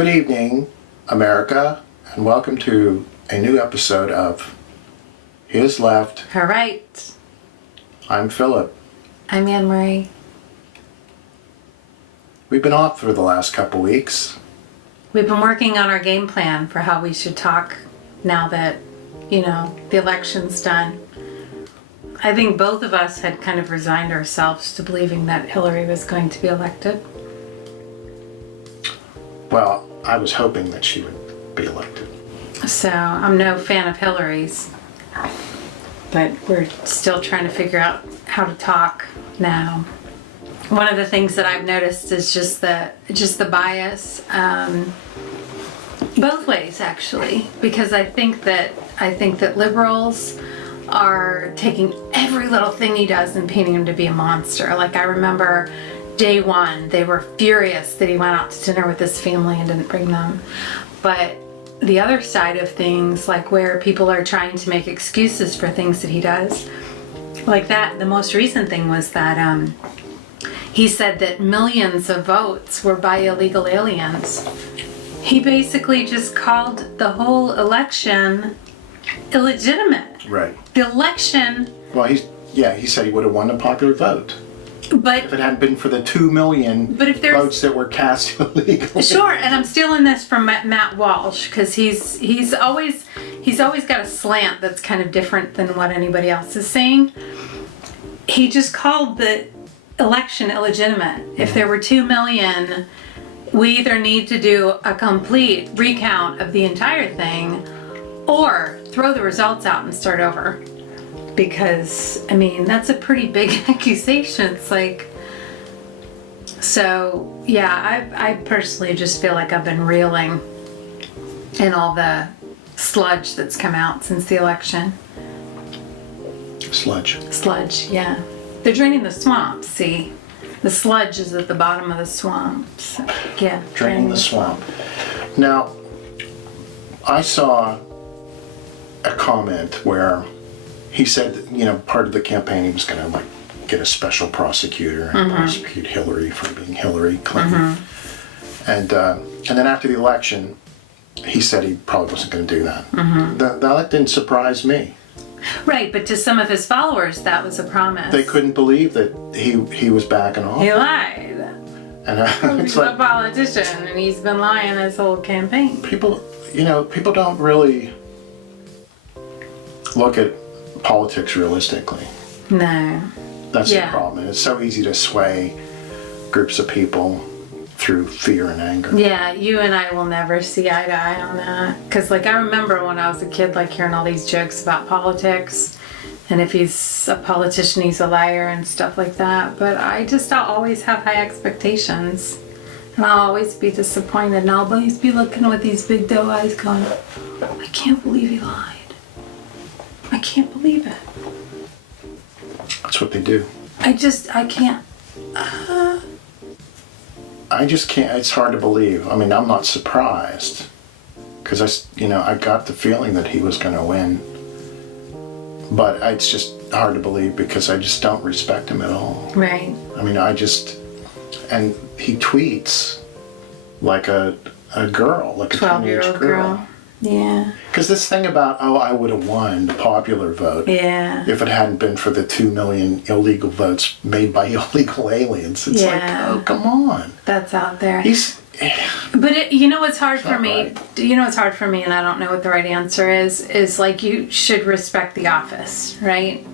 Good evening, America, and welcome to a new episode of His Left. Her Right. I'm Philip. I'm Anne Marie. We've been off for the last couple weeks. We've been working on our game plan for how we should talk now that, the election's done. I think both of us had kind of resigned ourselves to believing that Hillary was going to be elected. Well, I was hoping that she would be elected. So I'm no fan of Hillary's, but we're still trying to figure out how to talk now. One of the things that I've noticed is just the bias, both ways actually, because I think that liberals are taking every little thing he does and painting him to be a monster. Like I remember day one, they were furious that he went out to dinner with his family and didn't bring them. But the other side of things, like where people are trying to make excuses for things that he does, like that, the most recent thing was that he said that millions of votes were by illegal aliens. He basically just called the whole election illegitimate. Right. The election. Well, he said he would have won the popular vote. But if it hadn't been for the 2 million votes that were cast illegally. Sure, and I'm stealing this from Matt Walsh because he's always got a slant that's kind of different than what anybody else is saying. He just called the election illegitimate. If there were 2 million, we either need to do a complete recount of the entire thing or throw the results out and start over. Because, that's a pretty big accusation. It's like, so, yeah, I personally just feel like I've been reeling in all the sludge that's come out since the election. Sludge, yeah. They're draining the swamp, see? The sludge is at the bottom of the swamp. So, yeah. Draining the swamp. Now, I saw a comment where he said that, part of the campaign he was going to get a special prosecutor and prosecute Hillary for being Hillary Clinton. And then after the election, he said he probably wasn't going to do that. That didn't surprise me. Right, but to some of his followers, that was a promise. They couldn't believe that he was backing off. He lied. And he's a politician, and he's been lying his whole campaign. People don't really look at politics realistically. No. That's the problem. It's so easy to sway groups of people through fear and anger. Yeah, you and I will never see eye to eye on that. Because, I remember when I was a kid, hearing all these jokes about politics. And if he's a politician, he's a liar and stuff like that. But I'll always have high expectations. And I'll always be disappointed. And I'll always be looking with these big doe eyes going, I can't believe he lied. I can't believe it. That's what they do. I can't. I just can't. It's hard to believe. I'm not surprised because I got the feeling that he was going to win, but it's just hard to believe because I just don't respect him at all. Right. And he tweets like a girl, like a 12-year-old girl. Yeah. Because this thing about, I would have won the popular vote if it hadn't been for the 2 million illegal votes made by illegal aliens. It's come on. That's out there. But what's hard for me? Right. What's hard for me, and I don't know what the right answer is you should respect the office, right?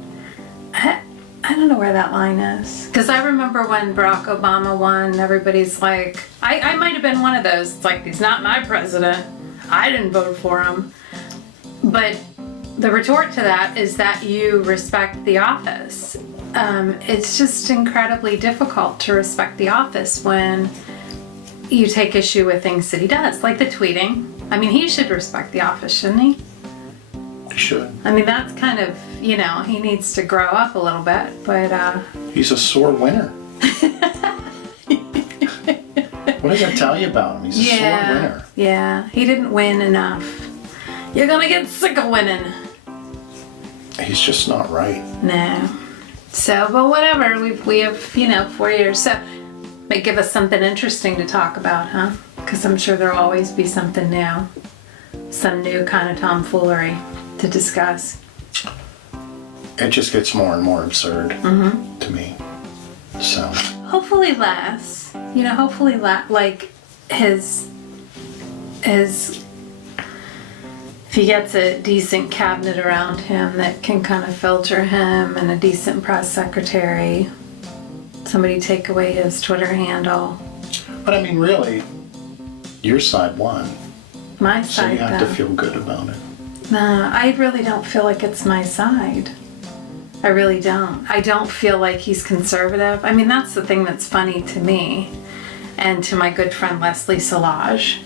I don't know where that line is. Because I remember when Barack Obama won, everybody's like, I might have been one of those. It's like, he's not my president. I didn't vote for him. But the retort to that is that you respect the office. It's just incredibly difficult to respect the office when you take issue with things that he does, like the tweeting. He should respect the office, shouldn't he? He should. That's kind of, he needs to grow up a little bit, but... He's a sore winner. What did I tell you about him? He's a sore winner. Yeah, he didn't win enough. You're gonna get sick of winning. He's just not right. No. So, but whatever. We have 4 years. So, may give us something interesting to talk about, huh? because I'm sure there'll always be something new, some new kind of tomfoolery to discuss. It just gets more and more absurd to me. So Hopefully less. Hopefully like his if he gets a decent cabinet around him that can kind of filter him, and a decent press secretary, somebody take away his Twitter handle. but I mean, really, your side won, My so side, you have to though. feel good about it. Nah, I really don't feel like it's my side. I really don't. I don't feel like he's conservative. I mean, that's the thing that's funny to me and to my good friend Leslie Solage,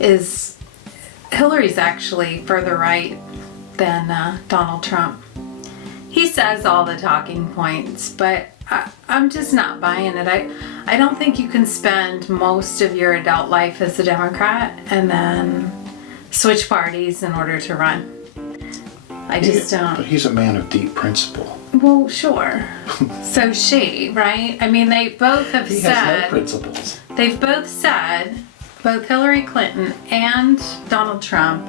is Hillary's actually further right than Donald Trump. He says all the talking points, but I'm just not buying it. I don't think you can spend most of your adult life as a Democrat and then switch parties in order to run. I just But don't. he's a man of deep principle. Well, sure. So she, right? I mean, they both have He has no said, principles. they've both said, both Hillary Clinton and Donald Trump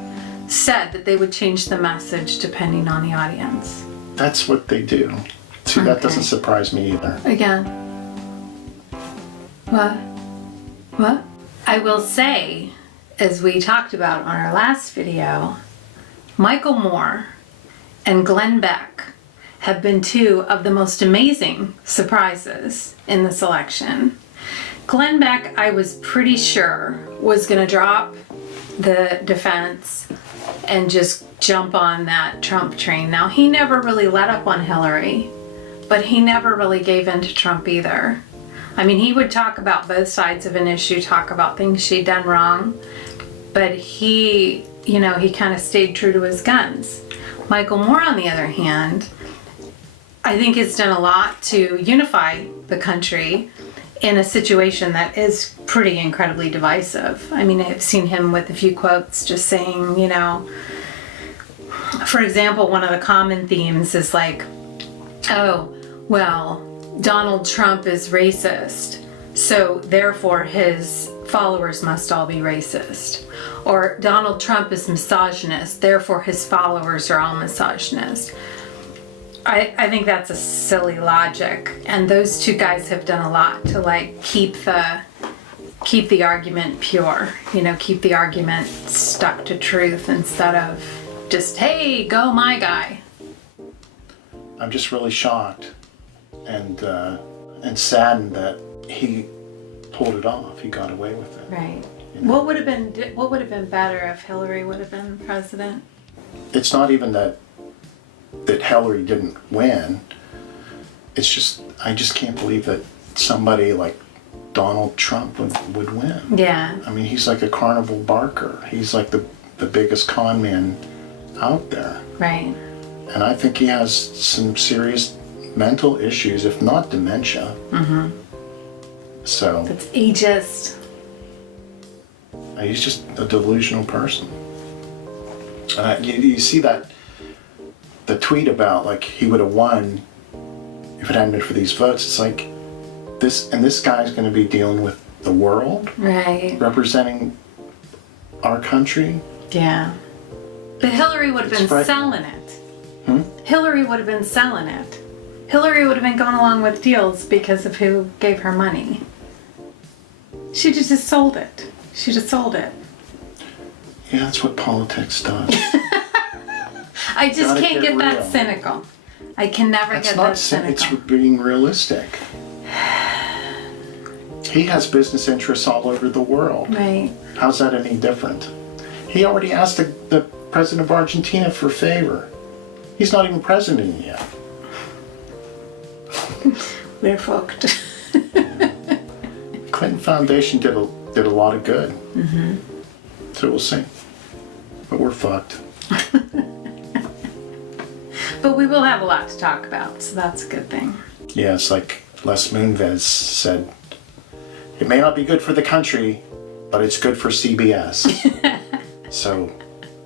said that they would change the message depending on the audience. That's what they do. See, that Okay. doesn't surprise me either. Again. What? What? I will say, as we talked about on our last video, Michael Moore and Glenn Beck have been two of the most amazing surprises in this election. Glenn Beck, I was pretty sure, was going to drop the defense and just jump on that Trump train. Now, he never really let up on Hillary, but he never really gave in to Trump either. I mean, he would talk about both sides of an issue, talk about things she'd done wrong, but he kind of stayed true to his guns. Michael Moore, on the other hand, I think has done a lot to unify the country in a situation that is pretty incredibly divisive. I mean, I've seen him with a few quotes just saying, for example, one of the common themes is like, oh, well, Donald Trump is racist, so therefore his followers must all be racist. Or Donald Trump is misogynist, therefore his followers are all misogynist. I think that's a silly logic, and those two guys have done a lot to like keep the argument pure, keep the argument stuck to truth instead of just, hey, go my guy. I'm just really shocked and saddened that he pulled it off. He got away with it. Right. What would have been better if Hillary would have been president? It's not even that Hillary didn't win. It's just, I just can't believe that somebody like Donald Trump would win. Yeah. I mean, he's like a carnival barker. He's like the biggest con man out there. Right. And I think he has some serious mental issues, if not dementia. Mm-hmm. So It's ageist. he's just a delusional person. And you see that the tweet about like he would have won if it hadn't been for these votes. It's like this guy's going to be dealing with the world, Right. representing our country. Yeah. But Hillary would have It's been frightening. selling it. Hillary would have been selling it. Hillary would have been going along with deals because of who gave her money. She'd have just sold it. She'd have sold it. Yeah, that's what politics does. I just Gotta can't get get that real. cynical. I can never It's get not that cynical. it's being realistic. He has business interests all over the world. Right. How's that any different? He already asked the president of Argentina for a favor. He's not even president yet. We're fucked. Clinton Foundation did a lot of good. Mm-hmm. So we'll see. But we're fucked. But we will have a lot to talk about, so that's a good thing. Yeah, it's like Les Moonves said, it may not be good for the country, but it's good for CBS. So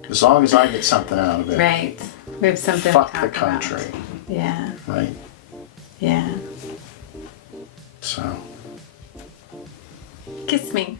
as long as I get something out of it, Right. We have something fuck to the talk about. country, Yeah. right? Yeah. So Kiss me.